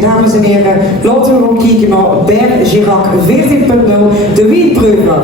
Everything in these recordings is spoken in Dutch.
Dames en heren, laten we gewoon kijken naar Bergerac 14.0, de wielpreuver.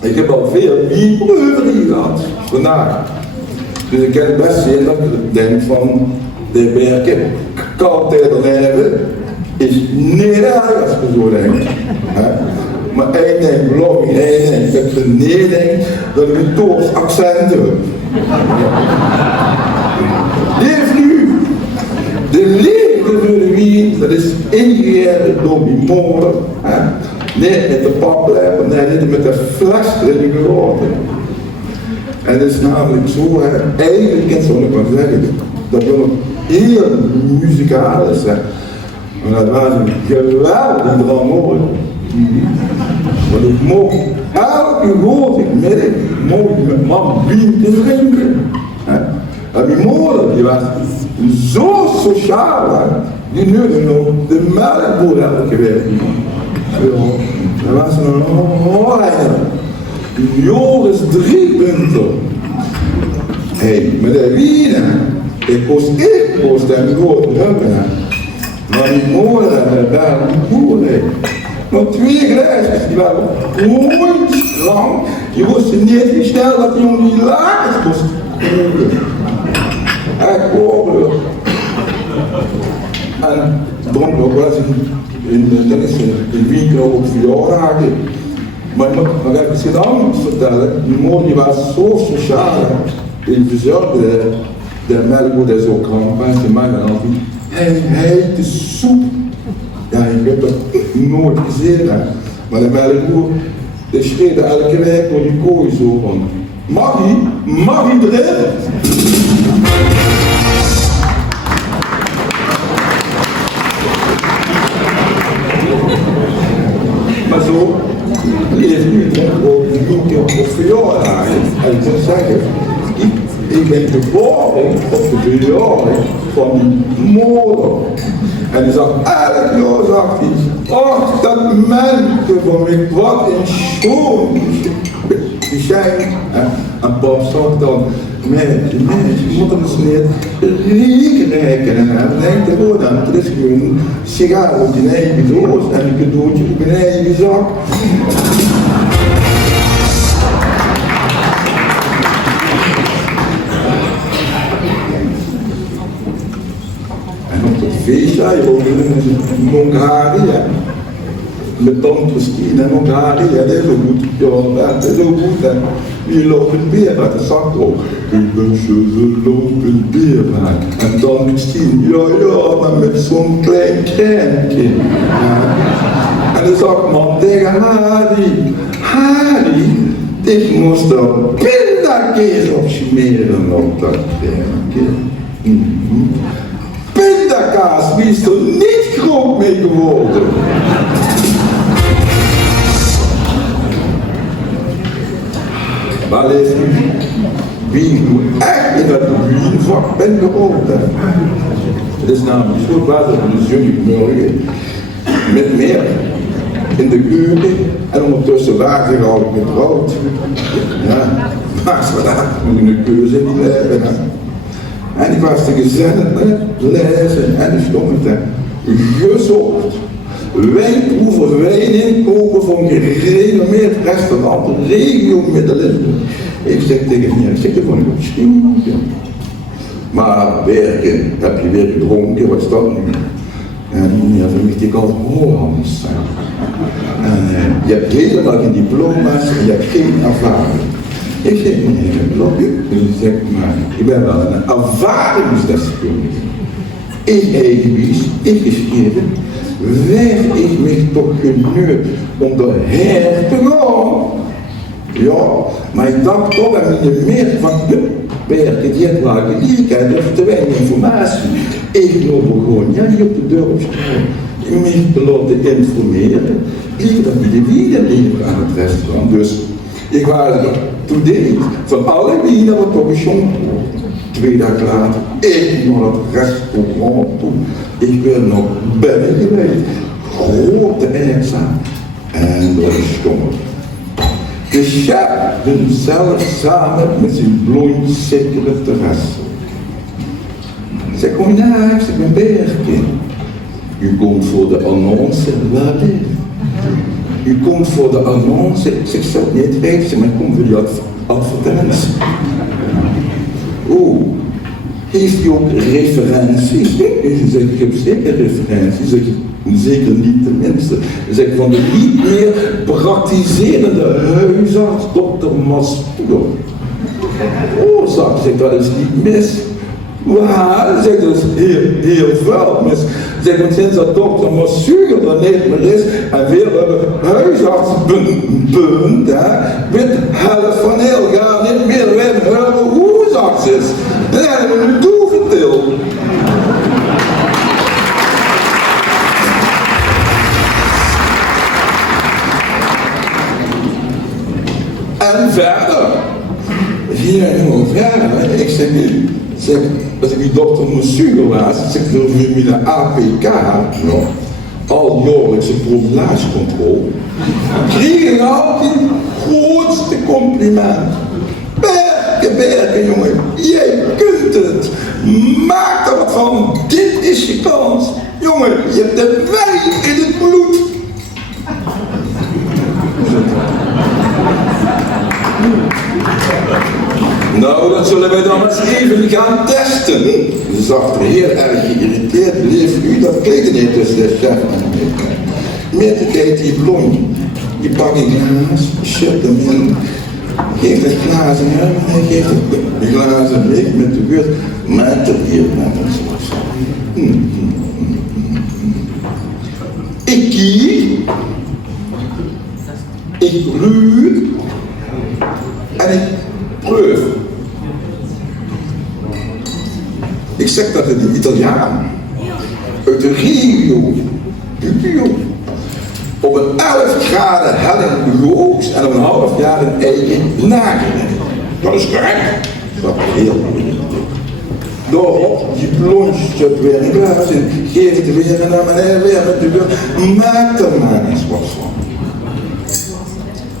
Ik heb al veel wielpreuven gehad vandaag. Dus ik kan best zien dat ik denk van de werken altijd is niet erg als je zo denkt. Maar één ding, geloof me, één ding, dat je niet denkt dat ik een Toos accent heb. Leef nu! De liefde voor de wien, dat is ingegeven door die molen. Niet met de paplepel, nee, niet met de fles erin gelopen. En het is namelijk zo, eigenlijk kan ik wel zeggen, dat we nog heel muzikaal is. Maar dat was een geweldige dramaal. Want ik mocht elke woord met man wien te drinken. En die moeder die was zo sociaal, die nu nog de melkboer elke week. Dat was een hoorlijder. Joris 3 punten. Hé, met de wienen, ik moest hem goed hebben. Maar die moeder daar een boer. Nog 2 glaasjes, die waren rond lang. Je moest niet gesteld dat hij om die lakens moest kopen. Echt oorlog. En dronk ook wel eens dat is een week op verjaardagen. Maar ik moet nog even iets anders vertellen. Die moeder was zo sociaal. Die verzorgde de melkboer zo krank, en die man en al die. Hij de soep. Ja, ik heb dat nooit gezien. Maar de melkboer, die schreeuwde elke week door die kooi zo van. Mag hij erin? Maar zo leeft nu ook een keer op verjaardagen. En ik moet zeggen, ik ben geboren op de verjaardag van die moeder. En hij zag elk jaar, zag hij, ach dat mannetje van mij, wat een schoon geschenk. En pap zag dan, meisje, je moet hem eens niet rekenen. En dan denkt hij, oh dan, het is gewoon een sigaar op je eigen doos en een cadeautje op je eigen zak. En op het feestje, je ook in Hongarije. Met tante Christine en Hongarije, dat is ook goed. Ja, dat is ook goed. Je loopt een beer uit de zak op. Ik ben zo lopen beer maken. En tante Christine, ja, maar met zo'n klein krentje. Ja. En dan zag man tegen Harry, ik moest er pindakaas op smeren op dat krentje. Pindakaas, wie is er niet groot mee geworden? Waar leeft u? wie nu echt in dat wienvak bent geholpen. Het is namelijk zo waar dat de zonnigmorgen met meer in de keuken en ondertussen waren ze al getrouwd. Ja, maar ze hadden een keuze niet hebben. En die was te gezellig lezen en die stond met gezocht. Wijn proeven, wijn inkopen voor een gerenommeerd restaurant, regio Midden-Limburg. Ik zeg tegen hem, ik zeg er van een goed stieltje. Maar werken, heb je weer gedronken, wat is dat nu? En meneer vermicht ik al Hollands. En je hebt helemaal geen diploma's en je hebt geen ervaring. Ik zeg, meneer, klopt u? Dus ik zeg, maar ik ben wel een ervaringsdeskundige. Ik eigenwijs, ik geschreven, werd ik me toch geneurd om doorheen te gaan. Ja, maar ik dacht toch dat je meer van werken, die het waar gelijkheid, of te weinig informatie. Ik loop gewoon, ja, niet op de deur op straat. Ik me te laten informeren. Liever dat je de wieden liever aan het restaurant. Dus ik was er toen deed van alle wieden wat op geschonken wordt. 2 dagen later, ik naar het restaurant toe. Ik ben nog binnen geweest. Grote examen. En dat is stommer. De chef doet zelf samen met zijn blond secretaresse. Zeg, kom je naar huis, ik ben Berken. U komt voor de annonce, waar is? U komt voor de annonce, ik zeg niet weten, maar ik kom voor die advertentie. Oeh, heeft u ook referenties? Ik zeg, ik heb zeker referenties. Zeg, zeker niet tenminste. Zeg, van de niet meer praktiserende huisarts, dokter Maspoeder. Oh, zeg, dat is niet mis. Waar? Zeg, dat is heel veel mis. Zeg, want sinds dat dokter Maspoeder er niet meer is en weer huisarts bent, weet helft van heel jaar niet meer weten hoe huisarts is. Dan hebben we nu toeverteld. En verder, hier helemaal verder, ik zeg nu, als ik die dokter Massuger was, zeg ik door met de APK, no, al jaarlijkse profilagecontrole, kreeg ik altijd het grootste compliment. Berken, jongen, jij kunt het, maak er wat van, dit is je kans. Jongen, je hebt de wijn in het bloed. Nou, dat zullen wij dan eens even gaan testen. Ze zag er heel erg geïrriteerd, leef u, dat kleedde niet tussen de chef en de met de tijd die blond, die pak ik glaas, shut hem in, geeft het glazen hem, hij geeft de glazen mee met de beurt, met de hier met ons. Ik kiek, ik ruur en ik proef. Ik zeg dat het de Italiaan uit de regio Pupio op een 11 graden helling geoogst en op een half jaar een eigen nagerecht. Dat is correct. Dat is heel moeilijk. Daarop, die plonsje het weer in glas in, geef het weer naar beneden, weer met de deur. Maak er maar eens wat van.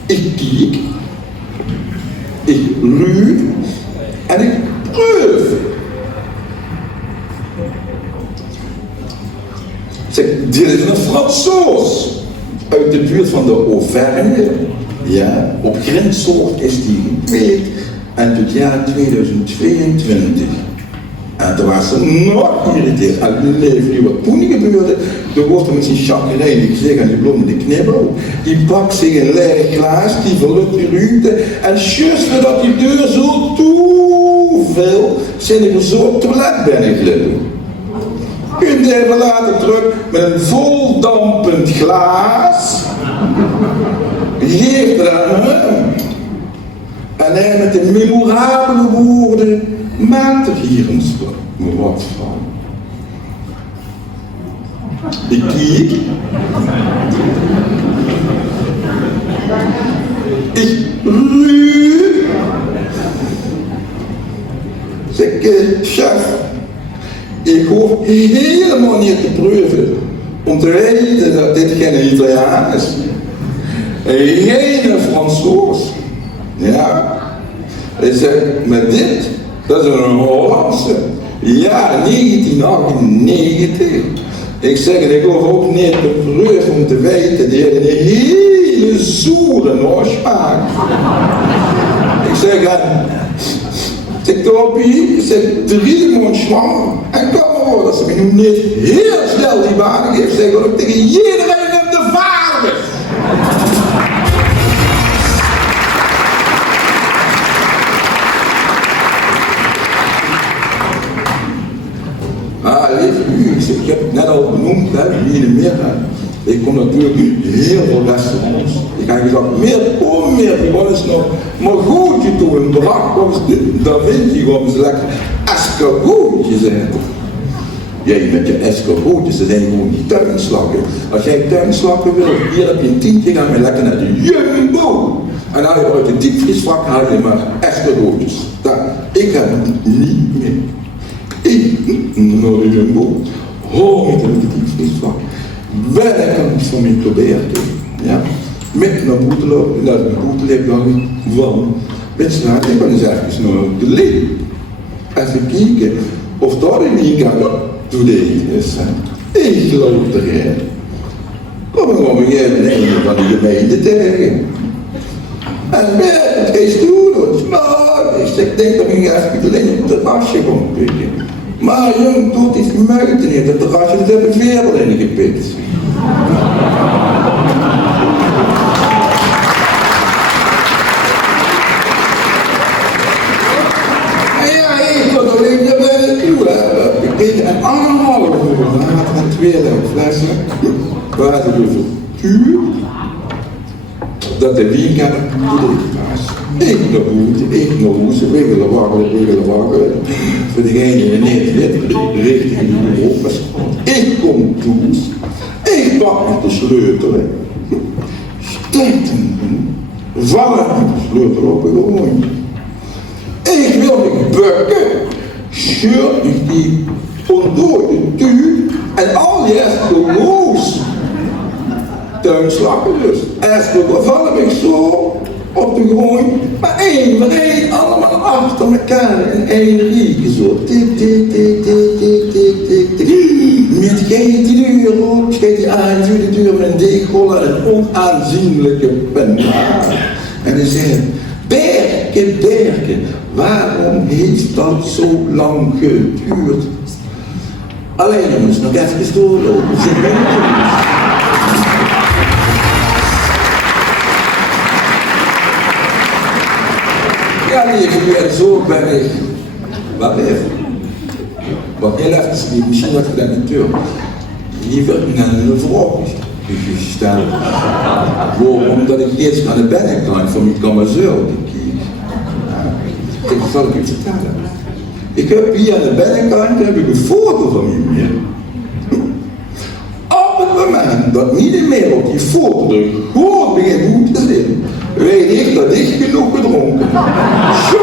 Ik kiek, ik ruur en ik proef. Zeg, dit is een Fransoos uit de buurt van de Auvergne. Ja, op grenssoort is die gekweekt en tot jaar 2022. En toen was ze nog geïrriteerd. En nu leeft nu wat toen gebeurde, toen wordt er met zijn chagrijn, die zeg aan die blonde knibbel, die pakt zich een leeg glaas, die verlukt die ruimte en just voordat die deur zo toeviel, zijn er zo op het toilet binnenglippen. Kunt even later terug met een voldampend glaas, geeft er aan hem. En hij met de memorabele woorden, maakt er hier eens wat van. Ik kiek. Ik ruur. chef, ik hoef helemaal niet te proeven om te weten dat dit geen Italiaan is. Geen Fransoos. Ja. Hij zegt, maar dit, dat is een Hollandse. Ja, 1998. Ik zeg het, ik hoef ook niet te proeven om te weten, die heeft een hele zoere noorsmaak. Ik zeg, Toppie, ik zeg 3 maanden zwanger. En kom maar hoor, dat ze me nu niet heel snel die baan geeft, zeg ik tegen iedereen op de vader. Ik heb het net al benoemd, wie in meer. Ik kom natuurlijk heel veel restaurants. Ik heb gezegd, meer gewoon eens nog maar goedje toe. En brak komt Da Vinci gewoon ze lekker escargotjes eten. Jij met je escargotjes, dat zijn gewoon die tuinslakken. Als jij tuinslakken wil, hier heb je een tientje, ga je lekker naar de Jumbo. En dan uit de diepvriesvak haal je maar escargotjes. Ik heb het niet meer. Ik naar de Jumbo. Hoor niet in de diepvriesvak. Werkend van mijn probeerde, ja, met naar Boeteloop, en dat mijn Boeteloop dan van wedstrijd, ik ben eens even naar de leer. Even kijken of dat in die kan doen is. Ik geloof erin. Kom maar op een gegeven van de gemeente tegen. En met het is doen, maar ik denk dat ik even alleen op het terrasje kom pikken. Maar jong, doet iets muiten in het terrasje, dat heb ik weer al in gepikt. Ja, ik had alleen bij de toe, ik deed een 1,5 uur, dan had ik een tweede flessen. Waar het dus vuur, dat de weekend was. Ik naar boete, ik naar hoesen, wiggelen waggelen. Voor degene die het niet weet, richting de Europaspoort. Ik kom toe, ik pak met de sleutel. Stetten, vallen met de sleutel op en gewoon. Ik wil me bukken, scheur ik die ontdoor de tuur en al die escoloos. Tuinslakken dus. Escoloos vallen ik zo op de grond, maar één voor één, allemaal achter elkaar in één rieken zo. Tik, tik, tik, tik, tik, tik, tik, tik. Met geen die deur op, scheet die aan, de deur met een deegrol en een onaanzienlijke pen. En hij zei, Berke, waarom heeft dat zo lang geduurd? Alleen jongens, nog even doorlopen, zit bij de ja, nee, en zo ben ik. Wat even? Wat heel even, misschien wat je dat niet doet. Die werd naar een vrouw gesteld. Waarom dat ik eerst aan de binnenkant van mijn kamerzuil keek. Ik zal ik iets vertellen. Ik heb hier aan de binnenkant een foto van mij. Op het moment dat niet meer op die foto er gewoon begint goed te zitten, weet ik dat ik genoeg gedronken. Zo